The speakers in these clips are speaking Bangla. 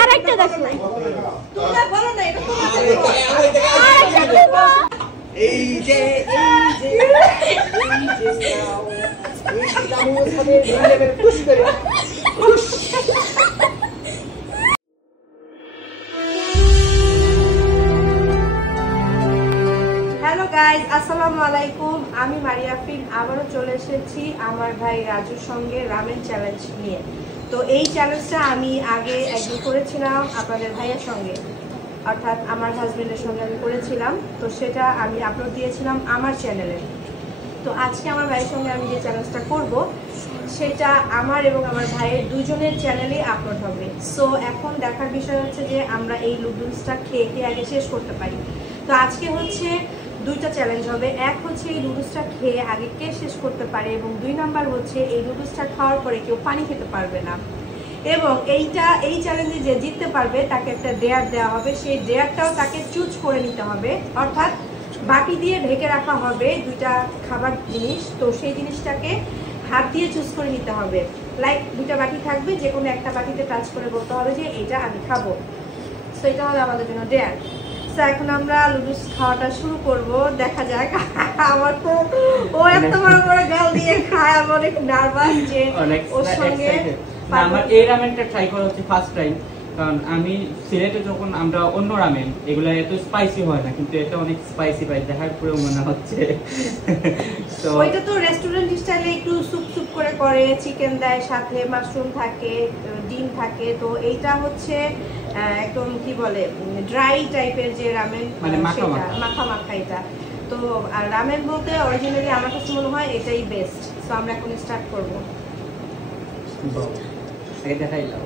আরেকটা দেখো তোমরা বলো না এটা এই যে হ্যালো গাইস, আসসালামু আলাইকুম। আমি মারিয়া ফিন আবারও চলে এসেছি আমার ভাই রাজুর সঙ্গে রামেন চ্যালেঞ্জ নিয়ে। তো এই চ্যালেঞ্জটা আমি আগে একদিন করেছিলাম আপনাদের ভাইয়ের সঙ্গে, অর্থাৎ আমার হাজবেন্ডের সঙ্গে আমি করেছিলাম। তো সেটা আমি আপলোড দিয়েছিলাম আমার চ্যানেলে। তো আজকে আমার ভাইয়ের সঙ্গে আমি যে চ্যালেঞ্জটা করব সেটা আমার এবং আমার ভাইয়ের দুজনের চ্যানেলেই আপলোড হবে। সো এখন দেখার বিষয় হচ্ছে যে আমরা এই নুডলসটা খেয়ে আগে শেষ করতে পারি। তো আজকে হচ্ছে দুইটা চ্যালেঞ্জ হবে। এক হচ্ছে এই নুডলসটা খেয়ে আগে কে শেষ করতে পারে, এবং 2 নাম্বার হচ্ছে এই নুডলসটা খাওয়ার পরে কেউ পানি খেতে পারবে না। এবং এই চ্যালেঞ্জে যে জিততে পারবে তাকে একটা ডেয়ার দেওয়া হবে। সেই ডেয়ারটাও তাকে চুজ করে নিতে হবে, অর্থাৎ বাটি দিয়ে ঢেকে রাখা হবে দুইটা খাবার জিনিস। তো সেই জিনিসটাকে হাত দিয়ে চুজ করে নিতে হবে। লাইক দুইটা বাটি থাকবে, যে কোনো একটা বাটিতে টাচ করে বলতে হবে যে এটা আমি খাবো। সো এটা হবে আমাদের জন্য ডেয়ার। তো এখন আমরা নুডলস খাওয়াটা শুরু করব। দেখা যাক। আমার তো ও এত বড় বড় গাল দিয়ে খায়, আমি অনেক নার্ভাস যে ওর সঙ্গে। আমার এই রামেনটা ট্রাই করা হচ্ছে ফার্স্ট টাইম, কারণ আমি সিলেটে যখন আমরা অন্য রামেন এগুলো এত স্পাইসি হয় না, কিন্তু এটা অনেক স্পাইসি পাই, দেখার পরেও মনে হচ্ছে। তো ওইটা তো রেস্টুরেন্ট স্টাইলে একটু সুপ সুপ করে চিকেন দেয়, সাথে মাশরুম থাকে, ডিম থাকে। তো এইটা হচ্ছে একদম কি বলে ড্রাই টাইপের যে রামেন, মানে মাখা মাখা এটা। তো আর রামেন বলতে অরিজিনালি আমার কাছে মনে হয় এটাই বেস্ট। সো আমরা এখন স্টার্ট করব। এই দেখাইলাম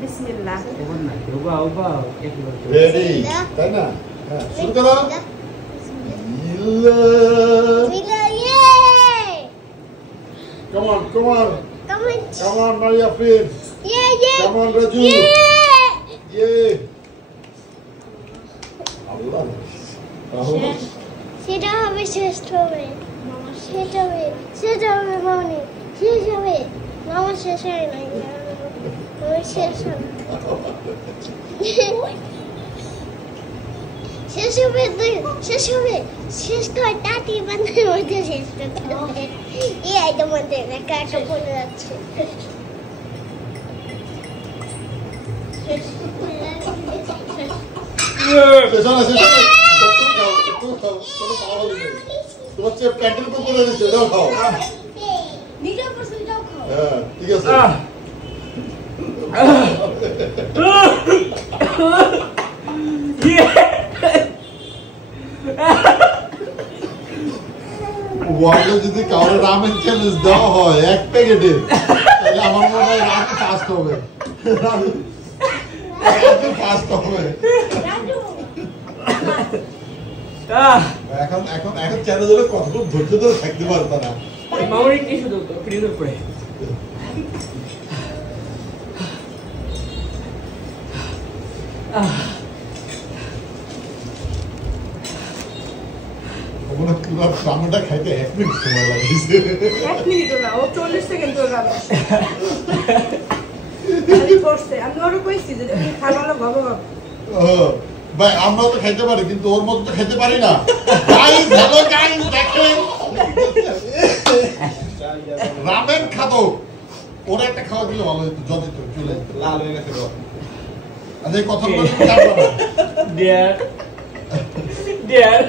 বিসমিল্লাহ। এখন না ওবাও ওবাও একবার রেডি তাই না? হ্যাঁ শুরু করো। Come on, come on. Come on, Maria Finn. Come on, Raju. Yeah. Allah. সেটা হবে শ্রেষ্ঠ হবে, সেটা হবে মামনি, শেষ হবে মামা, শেষ হয় না শেষ হবে, শেষ করে টাটি বান্ধের মধ্যে শেষ করতে হবে। এই আইটেম মধ্যে একটা পড়ে যাচ্ছে। তোমার চেয়ে প্যান্টের উপর করে দিচ্ছে, এটাও খাও। নিজের উপর সেটাও খাও। হ্যাঁ ঠিক আছে। ওয়ার্ল্ডে যদি কাউরে রামেন চ্যালেঞ্জ দেওয়া হয় 1 প্যাকেটে, তাহলে আমার মনে হয় রাজু ফার্স্ট হবে। রাজু ফার্স্ট হবে। এখন এখন এখন চ্যালেঞ্জ হলে কতটুকু ধৈর্য ধরে থাকতে পারে তারা। মামুনি কি শুধু ফ্রিজের উপরে ওগুলো পুরো সামনেটা খাইতে 1 মিনিট সময় লাগিয়েছে। 1 মিনিটও না, ও 40 সেকেন্ড ধরে যাবে। আমি করছে, আমি ওরও কইছি যে তুমি খাবারও ভালো ভালো। ভাই আমরাও তো খাইতে পারি, কিন্তু ওর মতো তো খেতে পারি না। গাইস হ্যালো গাইস, দেখেন রামেন খাবো, ওরা একটা খাওয়া দিলে ভালো হতো। যদি তো চলে লাল হয়ে গেছে গো। আচ্ছা এই কথা বলি জানবা না ডিয়ার ডিয়ার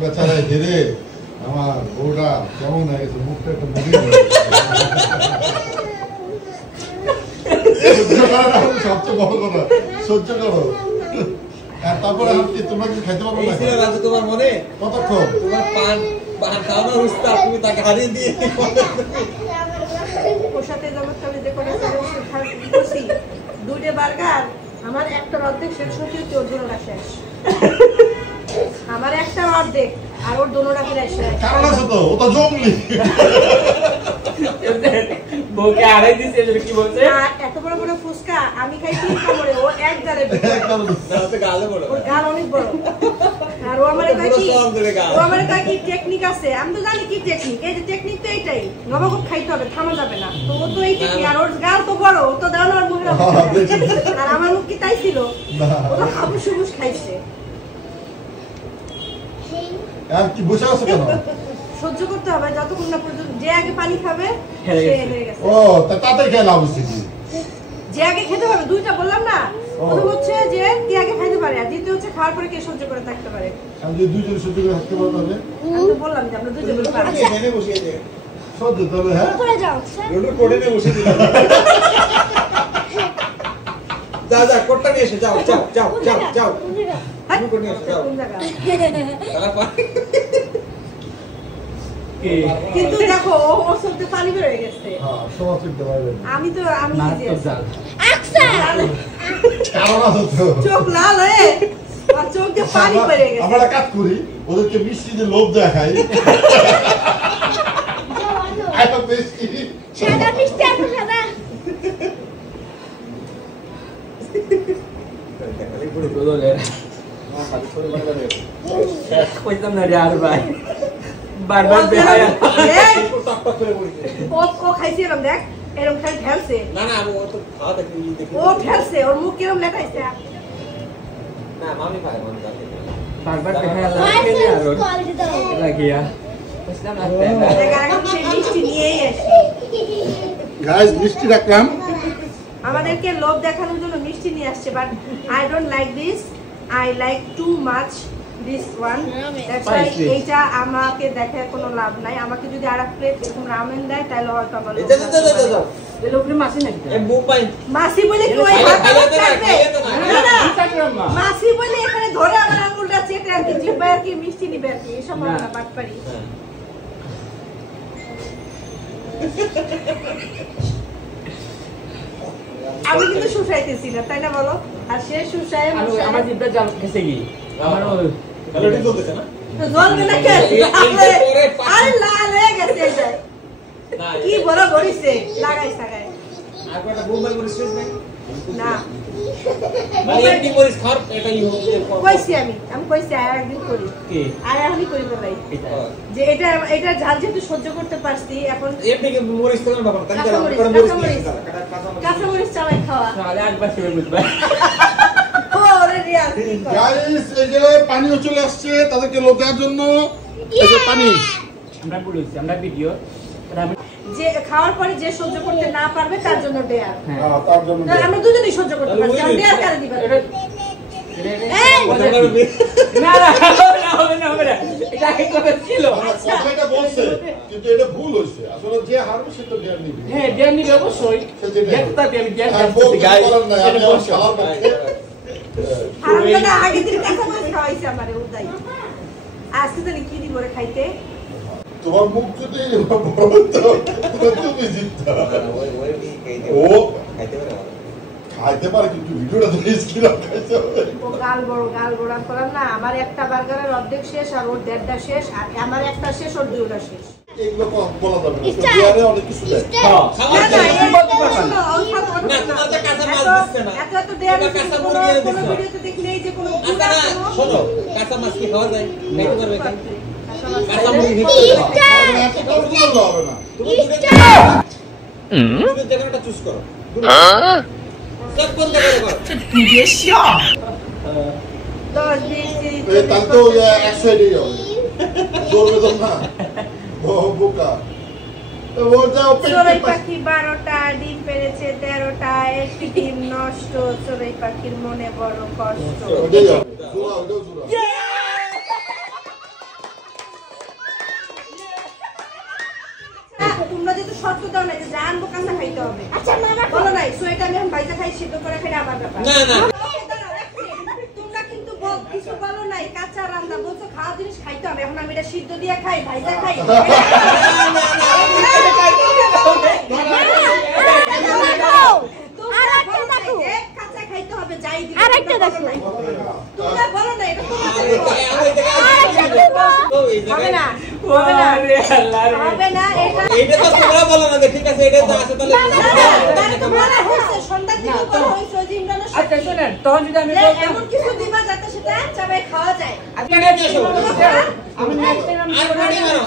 বেচারা ধীরে আমার বউটা কেমন হয়ে গেছে, মুখটা একটা মুড়ি সবচেয়ে বড় কথা, সহ্য করো। তারপরে তোমরা কি খাইতে পারবো না? তোমার মনে কতক্ষণ তোমার পান খাওয়ানোর উস্তাদ, তুমি তাকে হারিয়ে দিয়ে ওর সাথে যখন আমি যে করে করছি 2টা বার্গার, আমার একটা অর্ধেক শেষ হচ্ছে, ওর দুটোটা শেষ। আমার একটা অর্ধেক আর ওর দুটোটা প্রায় শেষ। কারণ আছে তো, ও তো জঙ্গলি। বউকে আড়াই দিছে, কি বলছে? এত বড় বড় ফুচকা না, আমি খাই 3 কামড়ে, ও এক গালে ঢুকে। ওর গাল অনেক বড়। আর ও আমারে কয় কি টেকনিক আছে, আমি তো জানি কি টেকনিক, এই যে টেকনিক তো এইটাই, নবাগত খাইতে হবে, থামা যাবে না। তো ও তো এই টেকনিক, আর ওর গাল তো বড়, ও তো দাঁড়ানো আর মুখে আর আমার মুখ কি তাই ছিল, ও তো হাবুস হুবুস খাইছে। আর কি বসে আছো কেন? সহ্য করতে হবে যতক্ষণ না পর্যন্ত যে আগে পানি খাবে সে হয়ে গেছে। ও তাতে খেয়ে লাভ হচ্ছে কি? যে আগে খেতে পারবে, দুইটা বললাম না, প্রথম হচ্ছে যে কে আগে খাইতে পারে, আর দ্বিতীয় হচ্ছে খাওয়ার পরে কে সহ্য করে থাকতে পারে। আমি যদি দুইজন সহ্য করে থাকতে পারো তাহলে আমি তো বললাম যে আমরা দুইজন মিলে পারবো। সহ্য তবে হ্যাঁ উপরে যাও স্যার রোডের কোডে নিয়ে বসে দিলাম। যা যা কোটটা নিয়ে এসে যাও যাও যাও যাও যাও। হ্যাঁ, কোন নিয়ে এসে যাও। কোন জায়গা? তারা পারে। কিন্তু দেখো ওর চোখে পানি বের হয়ে গেছে। হ্যাঁ সমাজ করতে পারবে আমি মারাত্মক জাল। কারণ আছে তো চোখ লাল হয়ে আর চোখ দিয়ে পানি বের হয়ে গেছে। আমরা কাজ করি ওদেরকে মিষ্টি যে লোভ দেখাই এত বেশি সাদা মিষ্টি এত সাদা কইতাম না রে আর ভাই বারবার বেহায়া টক টক করে পড়ছে। ও খাইছে এরকম দেখ, এরকম খাই ঢেলছে, না না আমি ও তো খাওয়া দেখি দেখি। ও ঢেলছে, ওর মুখ কিরকম লেটাইছে। না মামি খায় মামি খায়। বারবার বেহায়া লাইসেন্স লাগে কল দাও লাগিয়া কইতাম না এখন সেই মিষ্টি নিয়েই আসি। গাইস মিষ্টি রাখলাম আমাদেরকে লোভ দেখানোর জন্য মিষ্টি নিয়ে আসছে, but I don't like this, I like too much this one. এইটা আমাকে দেখে কোনো লাভ নাই। আমাকে যদি আর এক প্লেট এরকম রামেন দেয় তাহলে হয়তো আমার লোভ যা যা যা যা যা। এই লোকরে মাসি নাকি এ মুখ পাই। মাসি বলে কি ওই খাইলে- হাত খাইলে তো না, চাটবে? খাইলে তো না। না, না, ইনস্টাগ্রাম মাসি বলে এখানে ধরে আমার আঙুলটা চেটে আর কি জিহ্বায় আর কি মিষ্টি নিবে আর কি, এসব হবে না, বাটপারি। হ্যাঁ। আমি কিন্তু শুষাইতেছি না, তাই না বলো? আর সে শুষায় আমার জিব্বা জাল গেছে কি আমার হ্যালো ঠিক বলতেছে না? তো জ্বলবে না কেন? আরে লাল হয়ে গেছে এটা। না কি বড় বড়িছে, লাগাই সাগাই। আর একটা বোম্বাই মরিচ শেষ নাই? না, মানে এমনি মরিচ খাওয়ার এটা ইউ কইছি আমি কইছি আর একদিন করি, কি আর এখনই করি বলাই এটা যে এটা ঝাল যেহেতু সহ্য করতে পারছি, এখন এমনি কি মরিচ তো না বাবা তাই কাঁচা না মরিচ, করে কাঁচা মরিচ মরিচ। কাঁচা কাঁচামরিচ চালাই খাওয়া। তাহলে একবার শুনে বুঝবা ওরে রিয়াজ কি করে? গাইস এই যে পানিও চলে আসছে তাদেরকে লোভ দেওয়ার জন্য এই যে পানি আমরা বলেছি আমরা ভিডিও যে খাওয়ার পরে যে সহ্য করতে না পারবে তার জন্য ডেয়ার। হ্যাঁ তার জন্য আমরা দুজনেই সহ্য করতে পারছি, আমরা ডেয়ার কারে দিবা? না না হবে না হবে না এটা আগে কবে ছিল কথাটা বলছে কিন্তু এটা ভুল হয়েছে আসলে যে হারবে সে তো জ্ঞান নিবে হ্যাঁ জ্ঞান নিবে অবশ্যই দেখতে আমি জ্ঞান আর বলতে পারেন না আমি আমার শালার পক্ষে আর আমরা না আগে দিন কাঁচামরিচ খাওয়াইছে আমারে উদাই। আজকে তো কি দিব রে খাইতে? তোমার মুখ যদি বড় তো তুমি জিততা ও খাইতে পারে কিন্তু ভিডিওটা তো স্কিল খাইতে হবে ও গাল বড় করলাম না, আমার একটা বার্গারের অর্ধেক শেষ আর ওর দেড়টা শেষ, আর আমার একটা শেষ ওর দুইটা শেষ। এগুলো বলা যাবে না বিয়ারে অনেক কিছু দেয় হ্যাঁ খাওয়া না, যায় না, বলতে পারবা না। না তোমার তো কাঁচা মাছ দিচ্ছে না এত দেয়ার এটা কাঁচা মুরগি এনে কোনো দিচ্ছে ভিডিওতে দেখি নেই যে কোনো আচ্ছা না শোনো কাঁচা মাছ কি খাওয়া যায় খাইতে পারবে কেন কাঁচা মুরগি ইস্টার এত কথা বললে হবে না তুমি ইস্টার জায়গাটা চুজ করো সব বন্ধ করে করো 10 20 এই তাহলে তো এক সাইডেই হবে জোরবে তো না ও বোকা ও যাও চড়ুই পাখি 12টা ডিম পেড়েছে 13টা, একটি ডিম নষ্ট। চড়ুই পাখির মনে বড় কষ্ট। ওটাই হবে জোড়া ওটাও জোড়া তোমরা যেহেতু শর্ত দাও না যে জানবো কান্না খাইতে হবে, আচ্ছা মামা বলো নাই সোয়েটা আমি এখন বাইজা খাই, সিদ্ধ করে খাই আমার ব্যাপার। না না তোমরা কিন্তু কিছু বলো নাই, কাঁচা রান্না বলছো খাওয়া জিনিস খাইতে হবে, এখন আমি এটা সিদ্ধ দিয়ে খাই ভাইজা খাই। কাঁচা খাইতে হবে যাই দিবে, আরেকটা দেখো। তোমরা বলো না এটা তো এই হবে না। জায়গায় হবে না আরে আল্লাহ রে। হবে না এটা এইটা তো তোমরা বলো না যে ঠিক আছে এটা তো আছে তাহলে তাই তো বলা হয়েছে সন্ধ্যা থেকে বলা হয়েছে ওই যে ইমরানের আচ্ছা সাথে শুনেন তখন যদি আমি যে বলতাম এমন কিছু দিবা যাতে সেটা চাবাই খাওয়া যায় আপনি next time আমি next time আমি আর কাটি মারো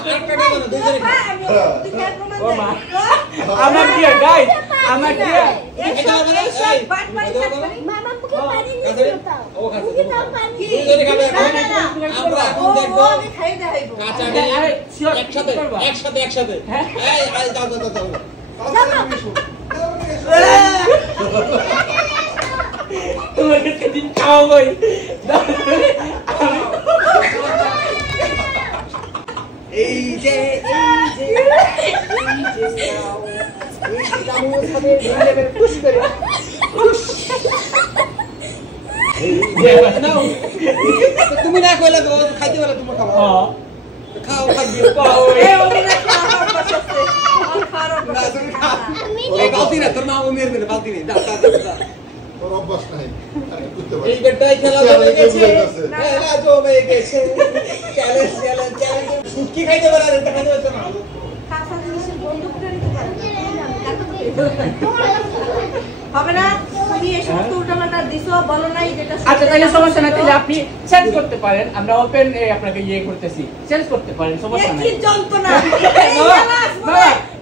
দুইজনে খাও। হ্যাঁ আমি দুইটা প্রমাণ ও মা। দেই আমার কি গাইস আমার কি মামা মুখে পানি নিয়ে দাও ও খাচ্ছে মুখে দাও পানি দুইজনে খাবে এখন না, না, না। আমরা এখন দেখবো আমি খাই দেখাইবো কাঁচা আরে sure, একসাথে করবা? একসাথে হ্যাঁ? এই দাও তোমার কাছে দিন খাওয়া বই এই যে তুমি না কইলে তো খাইতে পারলে তুমি খাও খাও খাবি পাও এই ওরা খাওয়া বসে আর খাওয়ার বসে ওই বালতি না তোর মা মেরে দেবে বালতি নেই দাও তোর অভ্যাস নাই আর কি করতে পারি এই বেটাই খেলা হয়ে গেছে খেলা জমে গেছে চ্যালেঞ্জ কি খাইতে পারে এটা খাইতে পারছ না কাঁচা জিনিসের বন্ধুত্ব নিতে হবে না তুমি এই সমস্ত উল্টাপাল্টা দিছো বলো নাই যেটা আচ্ছা তাহলে সমস্যা নাই তাহলে আপনি চেঞ্জ করতে পারেন আমরা ওপেন আপনাকে করতেছি চেঞ্জ করতে পারেন সমস্যা নাই কি যন্ত্রণা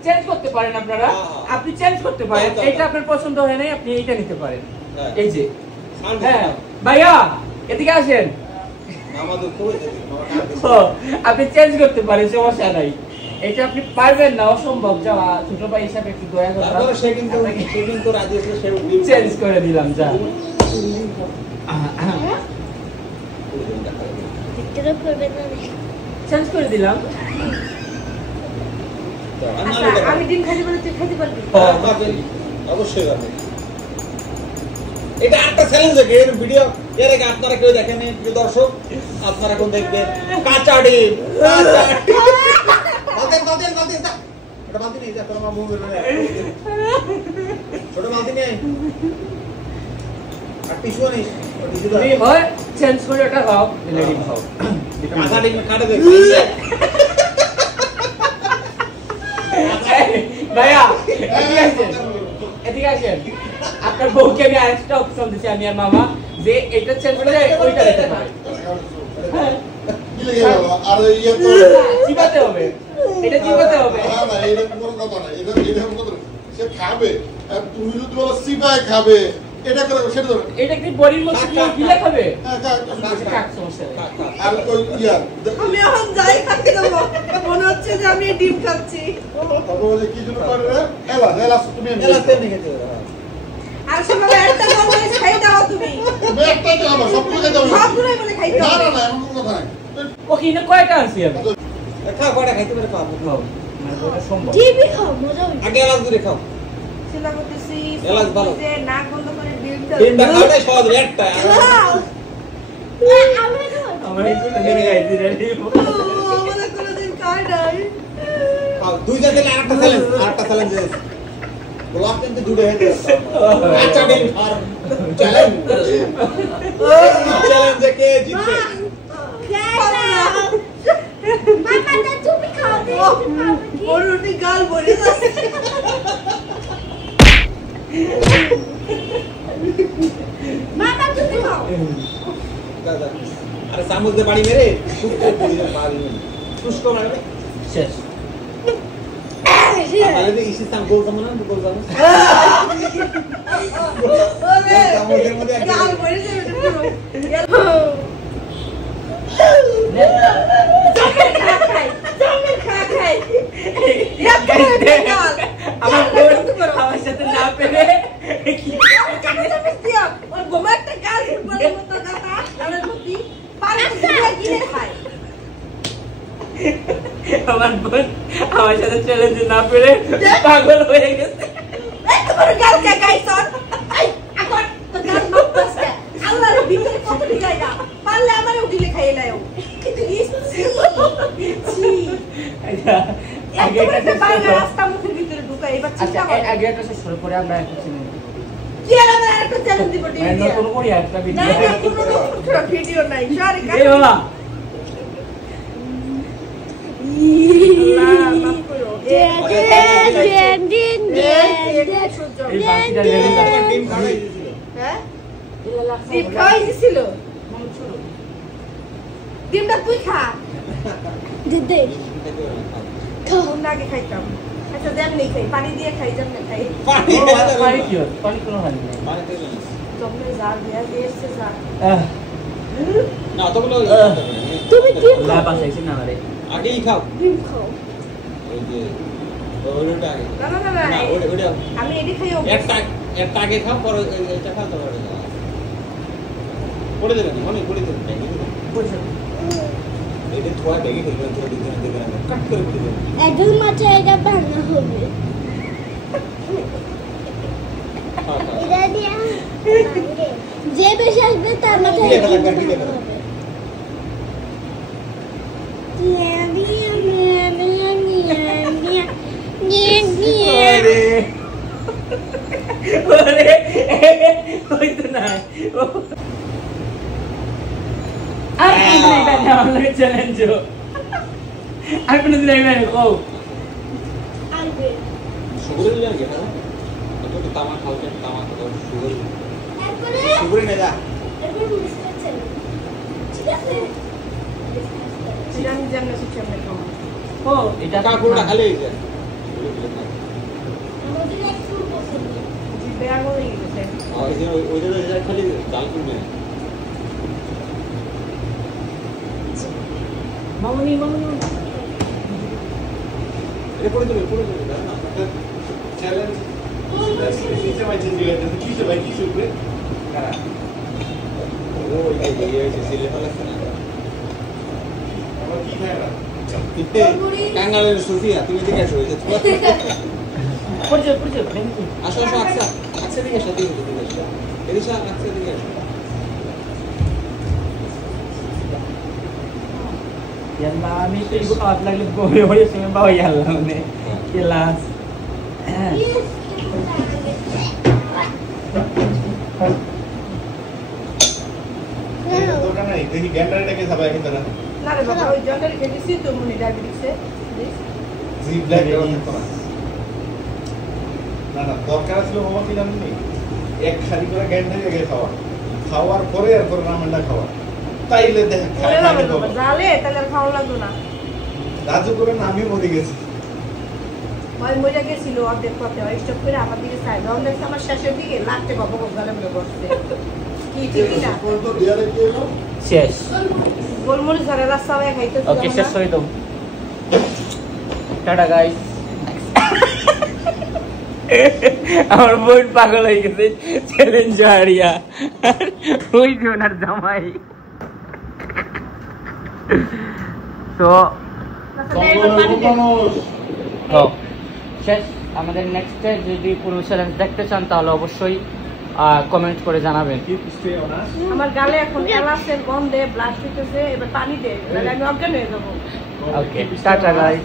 চেঞ্জ করতে পারেন আপনারা আপনি চেঞ্জ করতে পারেন এটা আপনার পছন্দ হয় নাই আপনি এইটা নিতে পারেন এই যে হ্যাঁ ভাইয়া এদিকে আসেন মামা দুঃখ হয়েছে আপনি চেঞ্জ করতে পারেন সমস্যা নাই এটা আপনি পারবেন না অসম্ভব যাওয়া ছোট ভাই হিসাবে একটু দয়া করে তারপরে সে কিন্তু রাজি হয়েছে সে চেঞ্জ করে দিলাম যা ভিতরে করবে না চেঞ্জ করে দিলাম আচ্ছা আমি ডিম খাইতে বলে তুই খাইতে পারবি অবশ্যই পাবে এটা একটা চ্যালেঞ্জ আছে এর ভিডিও এর আগে আপনারা কেউ দেখেননি প্রিয় দর্শক আপনারা কোন দেখবেন কাঁচা ডিম বালতি দা এটা বালতি নেই যা তোর মা মুখ বের করে ছোট বালতি নেই আর টিস্যু নেই টিস্যু দাও তুমি হয় চেঞ্জ করে ওটা খাও রেডি খাও কাঁচা ডিম কাটে দেখ ভাইয়া এদিকে আসেন আপনার বউকে আমি আরেকটা অপশন দিচ্ছি আমি আর মামা যে এটা চেঞ্জ করে ওইটা দিতে পারে কি লেগে গেল আর ইয়ে তো চিবাতে হবে এটা চিবাতে হবে না না এটা কোনো কথা না এটা কথা সে খাবে আর তুমি যদি বলো সিবাই খাবে এটা করে সেটা ধরো এটা কি বডির মধ্যে কি গিলে খাবে হ্যাঁ কাক সমস্যা নেই। আর ওই ইয়া আমি এখন যাই খাচ্ছি দেবো মনে হচ্ছে যে আমি ডিম খাচ্ছি তারপর ওই যে কি জন্য করে এলা তুমি এলাতে নিয়ে গেছে আর সময় একটা বলে খাই দাও তুমি তুমি একটাই তো খাবো সবগুলো খেতে হবে সবগুলোই বলে খাইতে না হবে না না এমন কোনো কথা নাই ও কি না কয়টা আনছি আমি খাও কয়টা খাইতে পারে খাও খাও মানে ওটা সম্ভব টিভি খাও মজা হবে আগে এলাচ দূরে খাও চিন্তা করতেছি এলাচ ভালো। যে নাক বন্ধ করে ডিমটা ডিমটা খাওয়াটাই সহজ একটা খাও আমি খাও আমার একটু নেমে গাইছি রেডি আমাদের কোনোদিন খাই নাই খাও দুইটা দিলে আরেকটা চ্যালেঞ্জ গোলাপ কিন্তু দুটো হয়ে গেছে আচ্ছা ডিম আর চ্যালেঞ্জ চ্যালেঞ্জে কে জিতবে মামাটা তুমি খাও দে ওর রুটি গাল ভরে যাচ্ছে মামা তুমি খাও দাদা আরে চামচ দিয়ে পানি মেরে শুকনো করে পানি শুষ্ক মারবে শেষ তাহলে তো ইসি সাম গোল চামচ না গোল চামচ ওরে চামচের মধ্যে একটা গাল ভরে যাবে পুরো জামের খা খাই আমার বোন আমার সাথে না পেরে কি ওর গোমা একটা গাল ফুটবলের মতো গাতা আর মতি পানি দিয়ে গিলে খায় আমার বোন আমার সাথে চ্যালেঞ্জ না পেরে পাগল হয়ে গেছে এই তোমার গাল কে গাইছন আই এখন তো গাল মাপতাস কে আল্লাহর ভিতরে কত দিগাই না পারলে আমারও গিলে খাইয়ে নাও কিন্তু ইচ্ছি আগে এটা একটা শেষ বাইরে করো। রাস্তা মুখের ভিতরে ঢুকাই এবার আচ্ছা চিন্তা করো আগে এটা শেষ করে পরে আমরা এখন চিনি কি আর আমরা আরেকটা চ্যালেঞ্জ দিব মানে নতুন করি একটা না ভিডিও না কোনো নতুন ভিডিও নাই সরি এই বাবা টিম খাওয়াই দিয়েছিল। ডিম খাওয়াই দিছিল ডিমটা তুই খা দিদি কোন আগে খাইতাম আচ্ছা যেমনি খাই পানি দিয়ে খাই যেমনি খাই পানি পানি কি হয়? পানি কোনো হয় না। পানি দেবে না। তোমরা যা দিয়া দিয়েছে যা না অতগুলো তুমি ডিম লাভ আছে না রে। আগেই খাও। ডিম খাও ওই যে ওইটা আগে। না না না না না ওইটা আমি এডি খাই একটা আগে খাও পরে এটা খাও তারপরে পড়ে দেবেন মনে পড়ে দেবেন এটা থোয়া ডেগে ফেলবেন তো দিতে না কাট করে পড়ে দেবেন একদম মাঝে এটা ভাঙা হবে এটা দিয়া যে বেশি আসবে তার মাথায় দিয়ে ফেলা কাট দিয়ে ফেলা ওরে ওই তো না আর কোন এটা জানলে চ্যালেঞ্জ আর কোন দিন আইবে কো আসবে সুগুরে দিবেন কি হ্যাঁ তো তামা খাও তামা খাও সুগুরে তারপরে সুগুরে নে যা এরপর মিস্টার চ্যানেল ঠিক আছে জানি যেমনি সুচেমনি খাও ও এটা কাকুটা খালি হইছে আমাদের একটু পছন্দ জিবে আগুন হয়ে গেছে ওইটা খালি ডাল করবে মামুনি এটা পড়ে দেবে না চ্যালেঞ্জ নিচে মাইছে দিলে কিসে ভাই কিসে উপরে কারা ওই এই হইছে সিলে ফেলাছে না আমরা কি খায় না কাঙ্গালের সুফিয়া তুমি দিকে আসো হইছে পড়ছে আসো আসো আকসা দিকে আসো দিকে আসো এদিকে আকসা দিকে আসো ইয়াল্লা আমি তো ইগো খাওয়াত লাগলে বই বই সঙ্গে বাবা ইয়াল্লা মানে কেলাস দোকান নাই দেখি গ্যান্ডারটাকে সবাই খেতে না না রে বাবা ওই জন্ডারি খেয়েছি তো মনে ডায়াবেটিসে জি ব্ল্যাক দেওয়া থাকতো না না দরকার ছিল বাবা কি জানেন নি এক শাড়ি করে গ্যান্ডারি আগে খাওয়ার পরে এরপর রামেনটা খাওয়া তাইলে দেখ জালে তাহলে খাওয়া লাগতো না রাজু করে আমি মরে গেছি ওই মজা গেছিল অর্ধেক পথে ওই স্টপ করে আমার দিকে সাইড যখন দেখছি আমার শেষের দিকে লাগতে বাবা গালে বলে বসছে কি ঠিকই না তো বিয়ারে কি হলো শেষ গোলমরিচ ধরে রাস্তা হয়ে খাইতেছি ওকে শেষ হয়ে দাও টাটা গাইস আমার বোন পাগল হয়ে গেছে চ্যালেঞ্জ হারিয়া ওই জোনার জামাই তো শেষ আমাদের নেক্সট যদি কোনো চ্যালেঞ্জ দেখতে চান তাহলে অবশ্যই কমেন্ট করে জানাবেন আমার গালে এখন এলাচের গন্ধে ব্লাড ফিটেছে এবার পানি দে আমি অজ্ঞান হয়ে যাবো ওকে টাটা গাইস